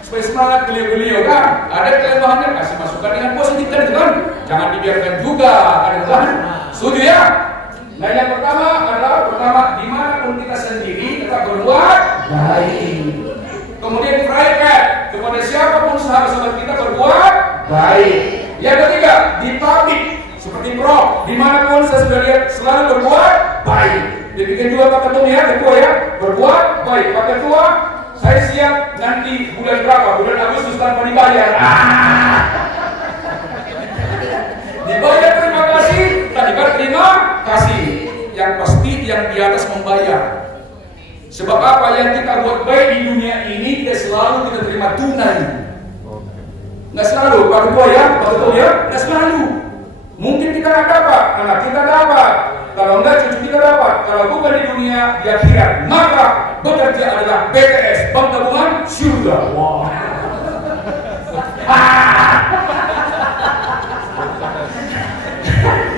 Supaya semangat beliau kan. Ada kelemahannya, kasih masukan dengan positif kan itu kan. Jangan dibiarkan juga kan itu kan. Setuju ya? Nah yang pertama adalah dimanapun kita sendiri kita berbuat baik. Kemudian private, kepada siapapun sahabat-sahabat kita berbuat baik. Yang ketiga, di publik seperti Prof, dimanapun saya sudah lihat selalu berbuat baik. Demikian juga Pak Ketum ya, ketua ya, berbuat baik. Pak Ketua, saya siap nanti bulan berapa? Bulan Agustus tanpa dibayar. Dibayar terima kasih, tak dibayar terima kasih. Yang pasti yang di atas membayar. Sebab apa yang kita buat baik di dunia ini tidak selalu kita terima tunai. Nggak selalu, Pak Ketua ya, nggak selalu. Mungkin kita nggak dapat, anak kita dapat. Kalau enggak cucu kita dapat. Kalau bukan di dunia, di akhirat. Maka bekerja adalah BTS, Bank Tabungan Surga. Wow.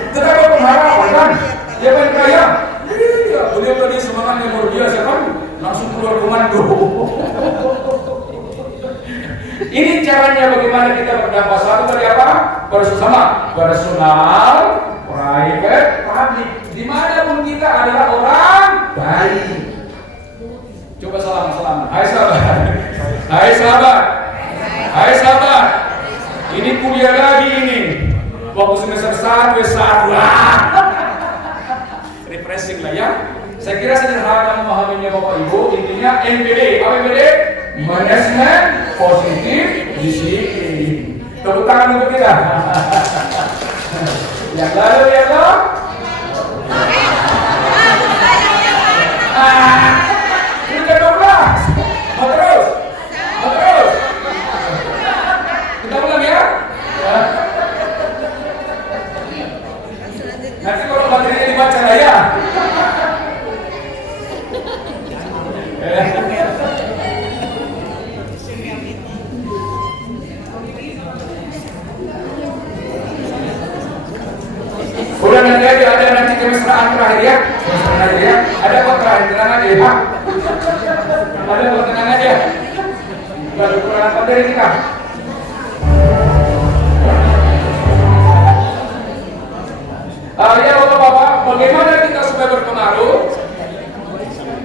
Tetapi pengharapan kan, dia pengen kaya. Iya, beliau tadi semangatnya luar biasa kan, langsung keluar komando. Ini caranya bagaimana kita berdampak. Satu tadi apa? Bersama, personal, private, public. Dimanapun kita adalah orang baik. Coba salam. Hai sahabat. Ini kuliah lagi ini. Waktu semester 1 S1 lah. Refreshing lah ya. Saya kira sederhana memahaminya Bapak Ibu. Intinya MPD. Apa MPD? Manajemen positif disiplin. Tepuk tangan untuk kita. Yang lalu ya toh. Ini ke-12. Mau terus. Kita ulang ya. Nanti kalau materinya dibaca lah ya. Udah nanti aja ada nanti kemesraan terakhir ya. Ada kok terakhir, tenang aja ya. Ada kok tenang aja. Gak ada kurang apa dari kita. Ya Bapak-Bapak, bagaimana kita supaya berpengaruh?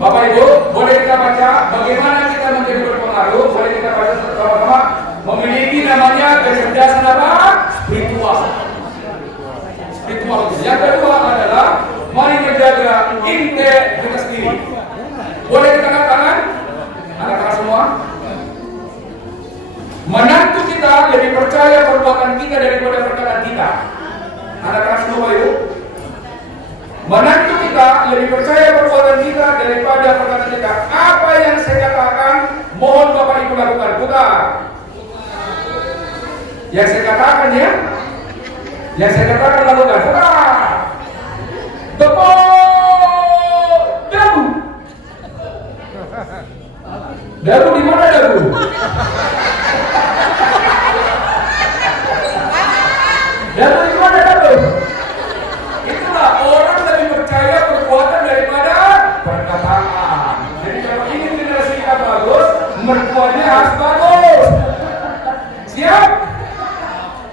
Bapak Ibu, boleh kita baca bagaimana kita menjadi berpengaruh? Boleh kita baca sama-sama. Memiliki namanya kecerdasan apa? Spiritual. Spiritual. Yang kedua adalah mari menjaga integritas diri. Boleh kita angkat tangan? Angkat tangan semua. Menantu kita lebih percaya perbuatan kita daripada perkataan kita. Angkat tangan semua Ibu. Menantu kita lebih percaya perbuatan kita daripada perkataan kita. Apa yang saya katakan, mohon Bapak Ibu lakukan. Putar. Yang saya katakan ya. Yang saya katakan lakukan. Putar. Tepuk. Dagu. Dagu di mana dagu? Dagu di mana dagu? Itulah orang lebih percaya perbuatan daripada perkataan. Jadi kalau ingin generasi kita bagus, mertuanya harus bagus. Siap?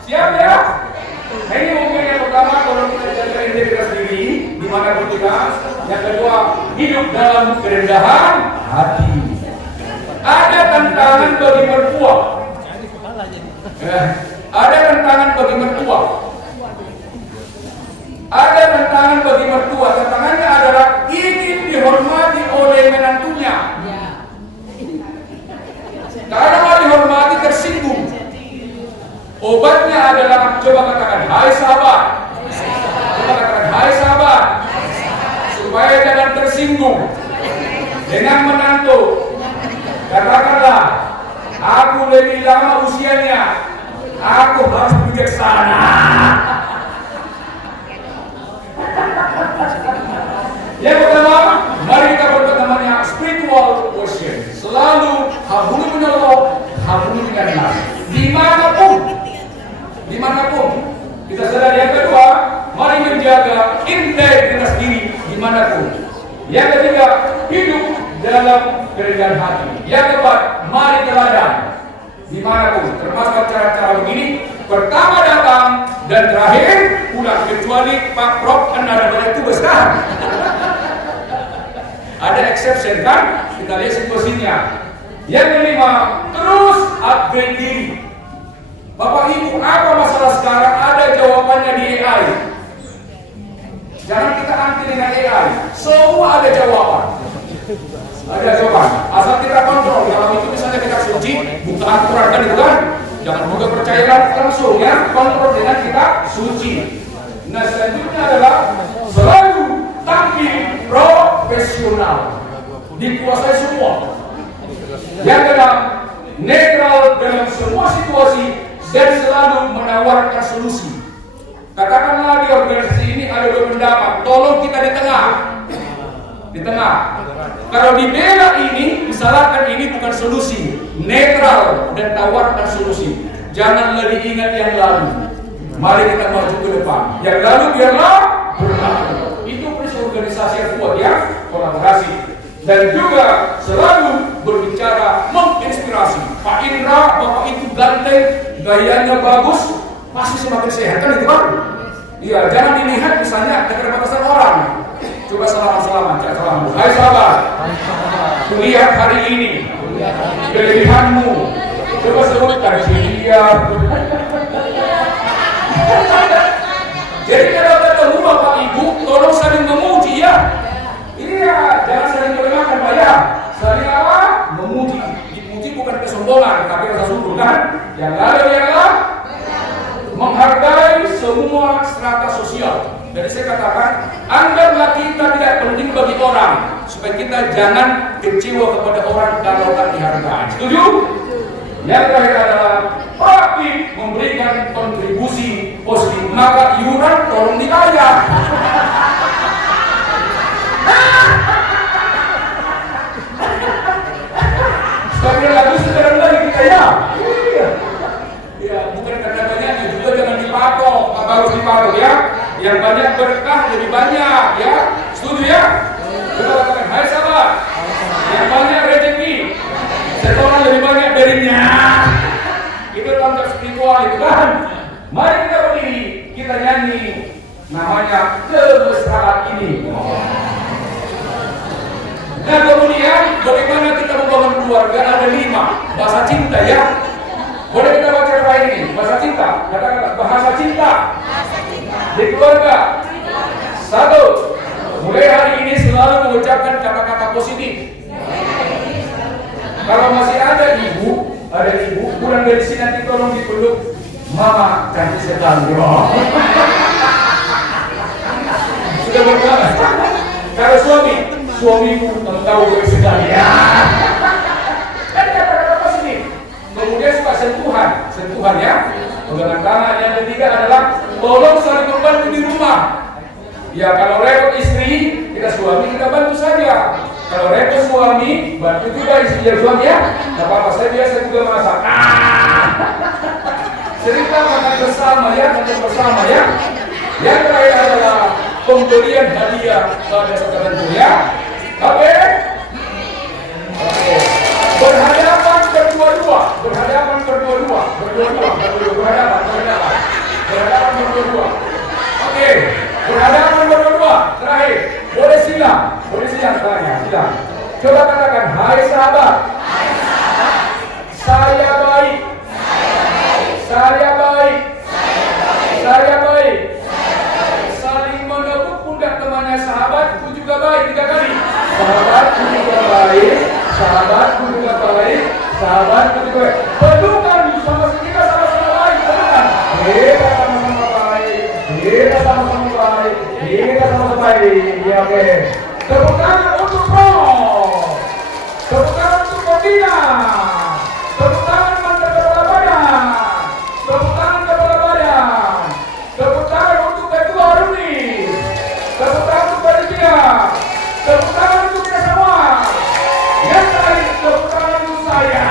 Siap ya? Nah, ini mungkin yang pertama kalau kita jaga integritas diri di mana pun kita. Yang kedua, hidup dalam kerendahan hati. Ada tantangan bagi mertua. Ada tantangan bagi mertua. Ada tantangan bagi mertua. Tantangannya adalah ingin dihormati oleh menantunya. Karena dihormati tersinggung. Obatnya adalah coba katakan, hai sahabat. Coba katakan, hai sahabat. Supaya jangan tersinggung dengan menantu. Katakanlah, aku lebih lama usianya. Aku harus bijaksana. Yang pertama, mari kita berbuat namanya spiritual worship. Selalu habuni menolong, habuni dengan nas. Dimanapun kita sadar. Yang kedua, mari menjaga integritas diri dimanapun. Yang ketiga, hidup dalam kerendahan hati. Yang keempat, mari teladan dimanapun, termasuk cara-cara begini. Pertama datang dan terakhir pulang, kecuali Pak Prof kan ada banyak tugas kan. Ada exception kan? Kita lihat situasinya. Yang kelima, terus upgrade diri. Bapak Ibu, apa masalah sekarang? Ada jawabannya di AI. Jangan kita anti dengan AI. Semua ada jawaban. Ada jawaban. Asal kita kontrol. Kalau itu misalnya kita suci, buka aturan kan itu kan? Jangan juga percaya langsung ya. Kontrol dengan kita suci. Nah selanjutnya adalah selalu tampil profesional. Dikuasai semua. Yang keenam, netral dalam semua situasi dan selalu menawarkan solusi. Katakanlah di organisasi ini ada dua pendapat, tolong kita di tengah. Di tengah. Kalau dibela ini, disalahkan ini bukan solusi. Netral dan tawarkan solusi. Janganlah diingat yang lalu. Mari kita maju ke depan. Yang lalu biarlah berlalu. Itu prinsip organisasi yang kuat ya, kolaborasi. Dan juga selalu berbicara menginspirasi. Pak Indra, Bapak itu ganteng, gayanya bagus, pasti semakin sehat kan itu kan? Iya, jangan dilihat misalnya keterbatasan orang. Coba salaman, cak salam. Hai sahabat, kulihat hari ini kelebihanmu. Coba sebutkan dia. Jadi kalau ketemu Bapak Ibu, tolong saling memuji ya. Iya, jangan saling meremehkan Pak ya. Saling apa? Memuji. Dipuji bukan kesombongan, tapi rasa syukur kan. Yang lalu ialah menghargai semua strata sosial. Jadi saya katakan, anggaplah kita tidak penting bagi orang, supaya kita jangan kecewa kepada orang kalau tak dihargai. Setuju? Yang terakhir adalah praktik memberikan kontribusi positif. Maka iuran tolong dibayar. Sekali lagi sekarang lagi kita ya. Iya, bukan karena banyaknya juga jangan dipatok, harus dipatok ya. Yang banyak berkah lebih banyak ya. Setuju ya? Kita katakan, hai sahabat. Yang banyak rezeki, setoran lebih banyak darinya. Itu konsep spiritual itu kan. Mari kita berdiri, kita nyanyi namanya bahasa cinta ya. Boleh kita baca doa ini, bahasa cinta. Katakan bahasa cinta. Di keluarga. Satu. Mulai hari ini selalu mengucapkan kata-kata positif. Kalau masih ada ibu pulang dari sini nanti tolong dipeluk. Mama cantik sekali. Sudah berdoa. Kalau suamiku tahu baik sekali. Ya. Kan kata-kata positif. Kemudian suka sentuhan ya. Pegangan tangan. Yang ketiga adalah tolong saling membantu di rumah. Ya kalau repot istri, kita suami kita bantu saja. Kalau repot suami, bantu juga istri dan suami ya. Tidak apa-apa, saya biasa juga masak. Cerita makan bersama ya, nonton bersama ya. Yang terakhir adalah pemberian hadiah pada saudara ya. Oke. Berhadapan berdua-dua. Oke. Berhadapan berdua. Terakhir. Boleh silang tanya. Silang. Coba katakan, hai sahabat. Saya baik. Saling menepuk pundak temannya, sahabatku juga baik. 3 kali. Sahabatku juga baik. Sahabatku juga baik. Pelukan sama-sama kita sama-sama baik. Pelukan. Kita sama-sama baik. Ya oke. Tepuk tangan untuk Roh. Tepuk tangan untuk Kodina. Tepuk tangan mantan kepala badan. Tepuk tangan untuk Ketua Runi. Tepuk tangan untuk panitia. Tepuk tangan untuk kita semua. Yang terakhir tepuk tangan untuk saya.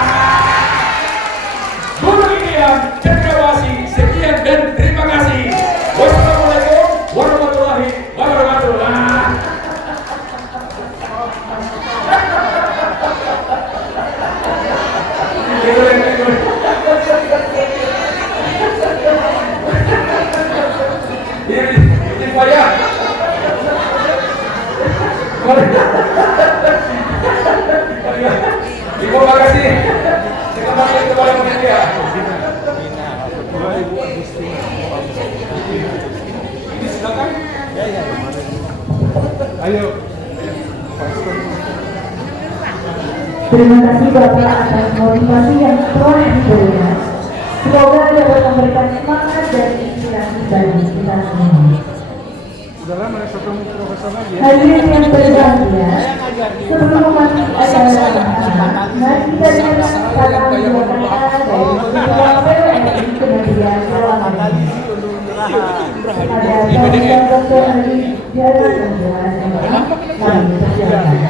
Guru Indian Cendrawasih. Sekian dan terima kasih. Wassalamualaikum warahmatullahi wabarakatuh. Ibu makasih. Kita masuk ke bawah media. Ini silakan. Ya. Ayo. Terima kasih Bapak atas motivasi yang telah diberikan. Semoga dapat memberikan semangat dan inspirasi bagi kita semua. Hadirin yang berbahagia, sebelum memasuki acara mari kita dengar salam berkata dari Ketua PWNI Kementerian Keuangan. Ada Bapak Dr. Ali Jarod Jawa Tengah. Kami persilakan.